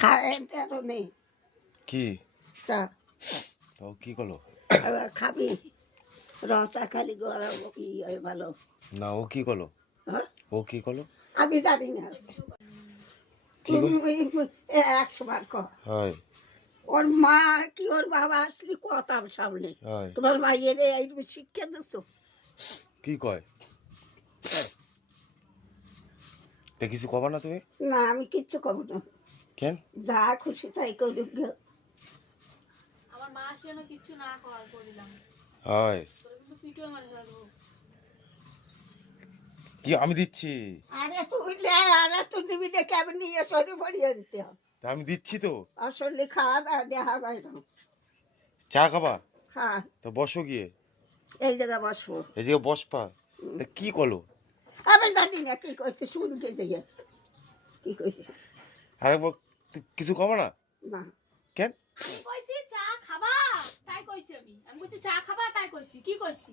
খায় তেরো নেই কি চা তো কি করলো? আবার খাবি রসা খালি গরম ভালো না ও কি করলো? হ্যাঁ? ও কি করলো? আমি জানি না কি তুমি 100 বার কর হয় ওর মা কি ওর বাবা আসলি কথার সামনে হয় তোমার মাইয়ের এইরকম শিক্ষা দিচ্ছ কি কয়? তা কিছু কবা না তুমি? না আমি কিচ্ছু করবো না কেন? যা খুশি তাই করুক গে। আমার মা আসলে না কিচ্ছু না করিলাম হয় তোরা কিন্তু পিঠে মার ফেলবো কি আমি দিচ্ছি? আরে তুই লে আরে তুই নিবি না কেমন নিয়ে সরে পড়ি আনতে তা আমি দিচ্ছি তো। আসলে খাওয়া দাওয়া দেখা যায় না চা খাবা? হ্যাঁ তো বসো গিয়ে, এই জায়গা বসবো এই যে বসপা। তা কি করলো? আমি জানি না কি করছে শুনতে যাই কি করছে আরেকবার কিছু কবা না না কেন? আমি কইছি চা খাবা তাই কইছি আমি কইছি চা খাবা তাই কইছি কি কইছি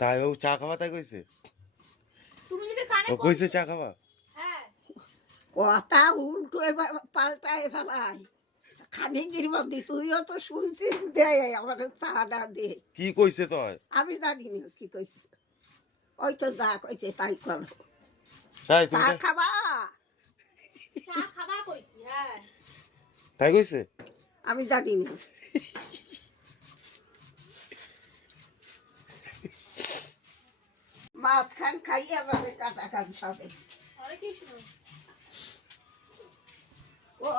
তাই ও চা খাবা তাই কইছে? তুমি যদি কানে ও কইছে চা খাবা? হ্যাঁ কথা উল্টো পাল্টায় ফেলাই খানিকির মধ্যে তুইও তো শুনছিস দে আমার চাটা দে কি কইছে তোর? আমি জানি না কি কইছে ওই তো যা কইছে তাই করো তাই চা তুমি খাবা চা খাবা কইছি হ্যাঁ তাই কইছে? আমি জানি না মাছ খান খাইয়ে আবার কাটা খান সবে আরে কি শুনো ও